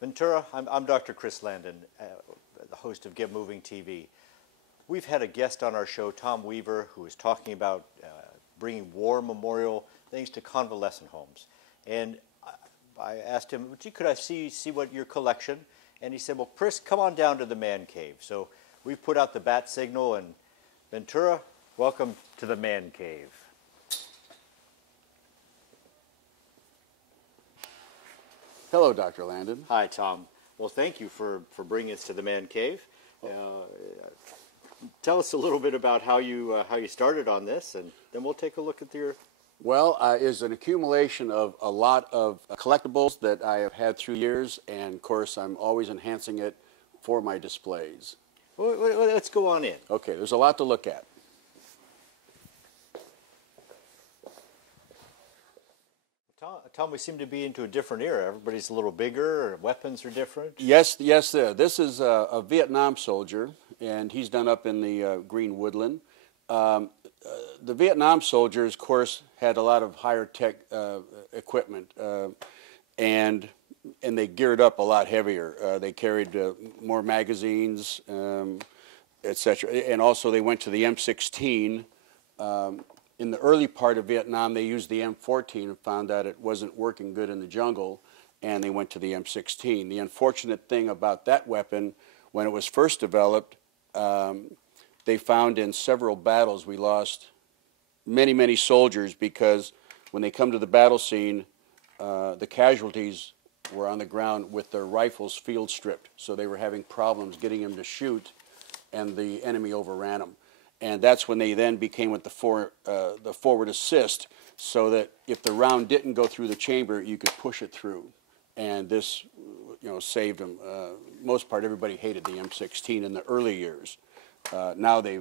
Ventura, I'm Dr. Chris Landon, the host of Get Moving TV. We've had a guest on our show, Tom Weaver, who is talking about bringing war memorial things to convalescent homes. And I asked him, gee, could I see what your collection? And he said, well, Chris, come on down to the man cave. So we've put out the bat signal, and Ventura, welcome to the man cave. Hello, Dr. Landon. Hi, Tom. Well, thank you for bringing us to the man cave. Tell us a little bit about how you started on this, and then we'll take a look at your... Well, it's an accumulation of a lot of collectibles that I have had through years, and of course I'm always enhancing it for my displays. Well, let's go on in. Okay, there's a lot to look at. Tom, we seem to be into a different era. Everybody's a little bigger, or weapons are different. Yes, this is a Vietnam soldier, and he's done up in the green woodland. The Vietnam soldiers, of course, had a lot of higher tech equipment, and they geared up a lot heavier. They carried more magazines, etc. And also they went to the M16. In the early part of Vietnam, they used the M14 and found that it wasn't working good in the jungle, and they went to the M16. The unfortunate thing about that weapon, when it was first developed, they found in several battles we lost many soldiers, because when they come to the battle scene, the casualties were on the ground with their rifles field stripped, so they were having problems getting them to shoot, and the enemy overran them. And that's when they then became with the forward assist, so that if the round didn't go through the chamber, you could push it through. And this, saved them. Most part, everybody hated the M16 in the early years. Now they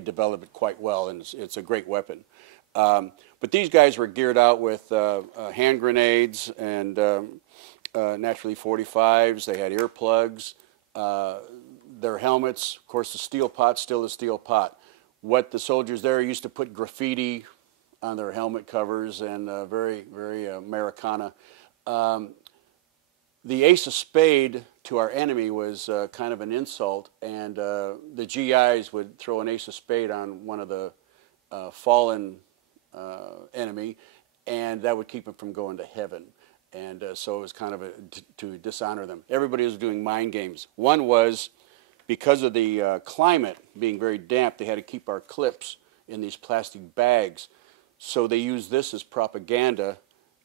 developed it quite well, and it's a great weapon. But these guys were geared out with hand grenades and naturally 45s. They had earplugs. Their helmets, of course, the steel pot, still the steel pot. What the soldiers there used to put graffiti on their helmet covers, and very Americana. The ace of spade to our enemy was kind of an insult, and the GIs would throw an ace of spade on one of the fallen enemy, and that would keep them from going to heaven. And so it was kind of to dishonor them. Everybody was doing mind games. One was, because of the climate being very damp, they had to keep our clips in these plastic bags. So they used this as propaganda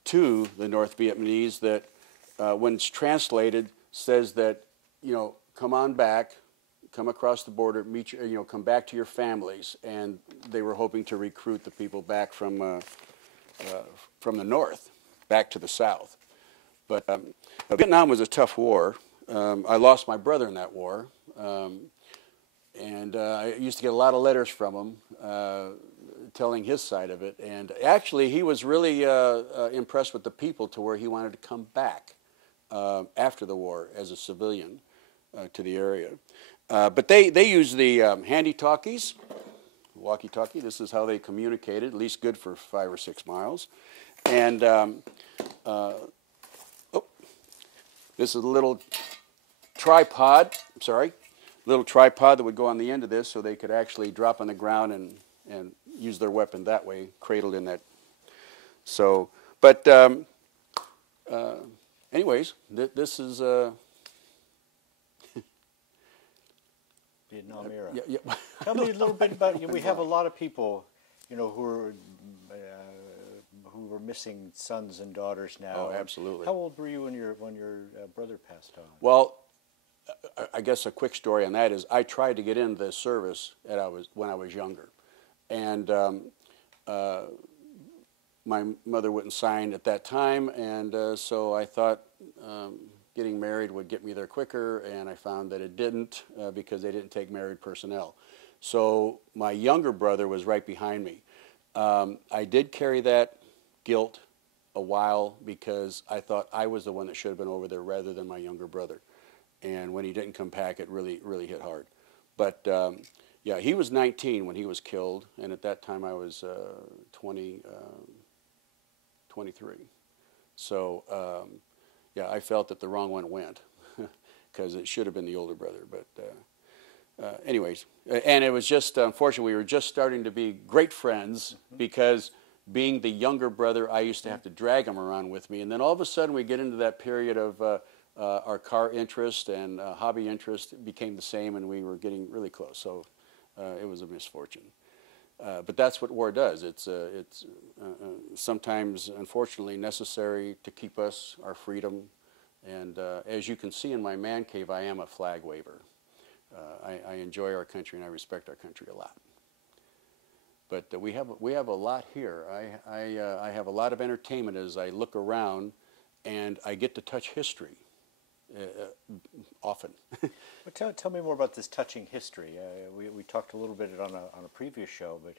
to the North Vietnamese that, when it's translated, says that, come on back, come across the border, meet your, come back to your families. And they were hoping to recruit the people back from the north, back to the south. But Vietnam was a tough war. I lost my brother in that war. And I used to get a lot of letters from him telling his side of it. And actually, he was really impressed with the people to where he wanted to come back after the war as a civilian to the area. But they used the handy-talkies, walkie-talkie. This is how they communicated, at least good for 5 or 6 miles. And this is a little tripod, little tripod that would go on the end of this, so they could actually drop on the ground and use their weapon that way, cradled in that. So, but anyways, this is Vietnam era. Yeah. Tell me a little bit about, we have a lot of people, who are missing sons and daughters now. Oh, absolutely. How old were you when your brother passed on? Well, I guess a quick story on that is I tried to get into the service when I was younger, and my mother wouldn't sign at that time, and so I thought getting married would get me there quicker, and I found that it didn't because they didn't take married personnel. So my younger brother was right behind me. I did carry that guilt a while because I thought I was the one that should have been over there rather than my younger brother. And when he didn't come back, it really, really hit hard. But yeah, he was 19 when he was killed, and at that time I was 23. So yeah, I felt that the wrong one went because it should have been the older brother. But anyways, and it was just unfortunate. We were just starting to be great friends because being the younger brother, I used to have to drag him around with me. And then all of a sudden we get into that period of our car interest and hobby interest became the same, and we were getting really close. So it was a misfortune. But that's what war does. It's sometimes, unfortunately, necessary to keep us our freedom. And as you can see in my man cave, I am a flag waver. I enjoy our country and I respect our country a lot. But we have a lot here. I have a lot of entertainment as I look around, and I get to touch history often. Well, tell me more about this touching history. We talked a little bit on a previous show, but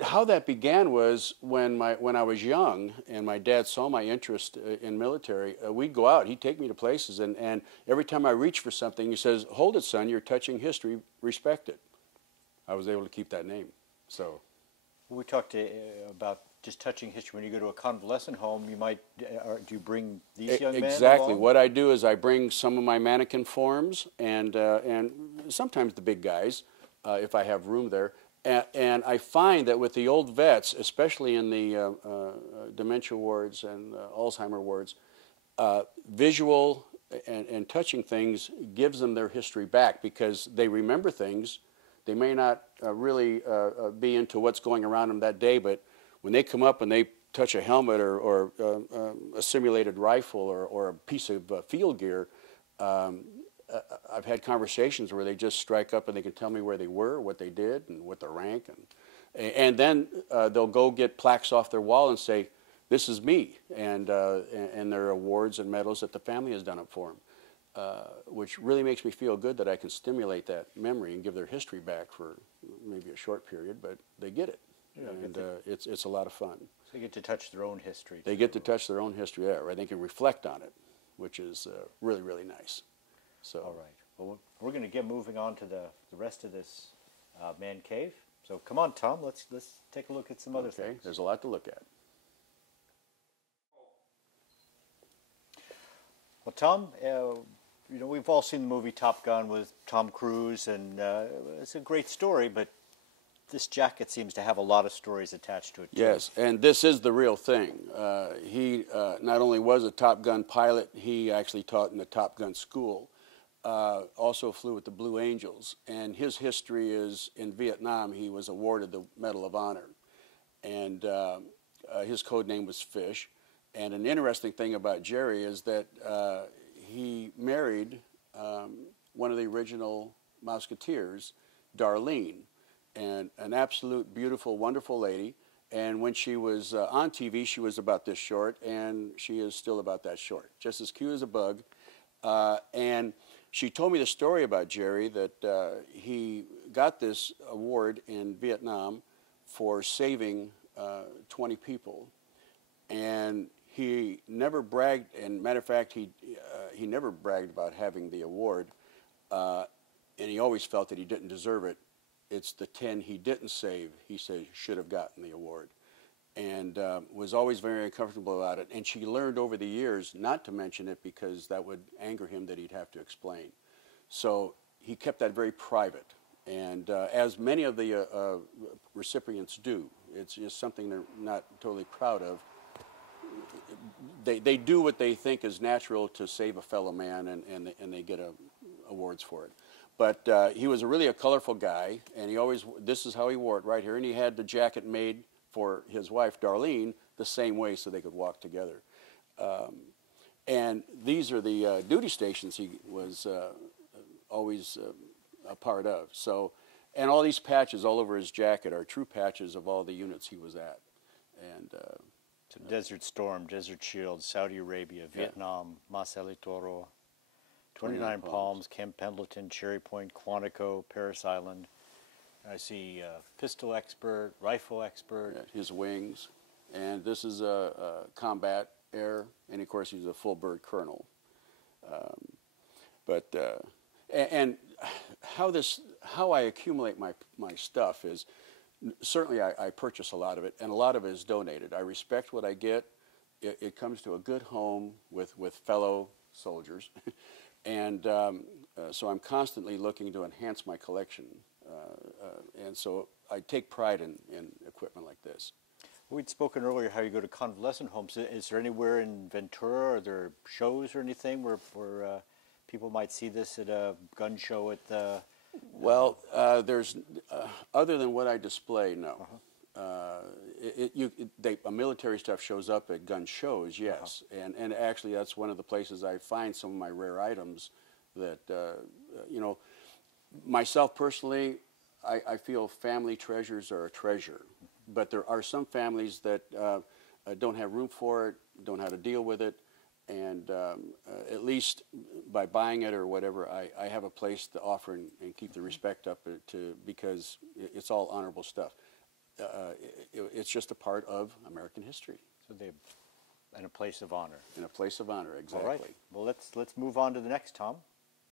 How that began was when I was young and my dad saw my interest in military. We'd go out. He'd take me to places, and every time I reached for something, he says, "Hold it, son. You're touching history. Respect it." I was able to keep that name. So we talked about just touching history. When you go to a convalescent home, you might do you bring these young men exactly. along? What I do is I bring some of my mannequin forms and sometimes the big guys if I have room there. And I find that with the old vets, especially in the dementia wards and Alzheimer wards, visual and touching things gives them their history back because they remember things. They may not really be into what's going around them that day, but when they come up and they touch a helmet or a simulated rifle or a piece of field gear, I've had conversations where they just strike up and they can tell me where they were, what they did, and what their rank, and then they'll go get plaques off their wall and say, "This is me," and their awards and medals that the family has done up for them. Which really makes me feel good that I can stimulate that memory and give their history back for maybe a short period, but they get it, Yeah, and it's a lot of fun. So they get to touch their own history. They get to touch their own history there, right? They can reflect on it, which is really, really nice. So, all right. Well, we're going to get moving on to the rest of this man cave. So come on, Tom. Let's take a look at some other things. There's a lot to look at. Well, Tom, we've all seen the movie Top Gun with Tom Cruise, and it's a great story, but this jacket seems to have a lot of stories attached to it, too. Yes, and this is the real thing. He not only was a Top Gun pilot, he actually taught in the Top Gun school, also flew with the Blue Angels, and his history is in Vietnam, he was awarded the Medal of Honor, and his code name was Fish. And an interesting thing about Jerry is that he married one of the original Musketeers, Darlene, and an absolute beautiful, wonderful lady. And when she was on TV, she was about this short, and she is still about that short, just as cute as a bug. And she told me the story about Jerry, that he got this award in Vietnam for saving 20 people. And he never bragged, and matter of fact, he never bragged about having the award, and he always felt that he didn't deserve it. It's the 10 he didn't save, he said, should have gotten the award, and was always very uncomfortable about it. And she learned over the years not to mention it because that would anger him, that he'd have to explain. So he kept that very private, and as many of the recipients do. It's just something they're not totally proud of. They do what they think is natural to save a fellow man, and they get awards for it. But he was really a colorful guy, and this is how he wore it right here. And he had the jacket made for his wife, Darlene, the same way so they could walk together. And these are the duty stations he was always a part of. So, and all these patches all over his jacket are true patches of all the units he was at. And So Desert Storm, Desert Shield, Saudi Arabia, Vietnam, Mas El Toro, 29 Palms, Camp Pendleton, Cherry Point, Quantico, Paris Island. I see pistol expert, rifle expert. Yeah, his wings. And this is a combat air, and of course he's a full bird colonel. And how I accumulate my stuff is certainly I purchase a lot of it, and a lot of it is donated. I respect what I get. It comes to a good home with fellow soldiers, and so I'm constantly looking to enhance my collection, and so I take pride in equipment like this. We'd spoken earlier how you go to convalescent homes. Is there anywhere in Ventura, are there shows or anything where people might see this at a gun show at the... Well, there's, other than what I display, no. Military stuff shows up at gun shows, yes. And actually that's one of the places I find some of my rare items that, myself personally, I feel family treasures are a treasure. But there are some families that don't have room for it, don't know how to deal with it, and at least by buying it or whatever, I have a place to offer and keep the respect up because it's all honorable stuff. It's just a part of American history. So they, in a place of honor. In a place of honor, exactly. All right. Well, let's move on to the next, Tom.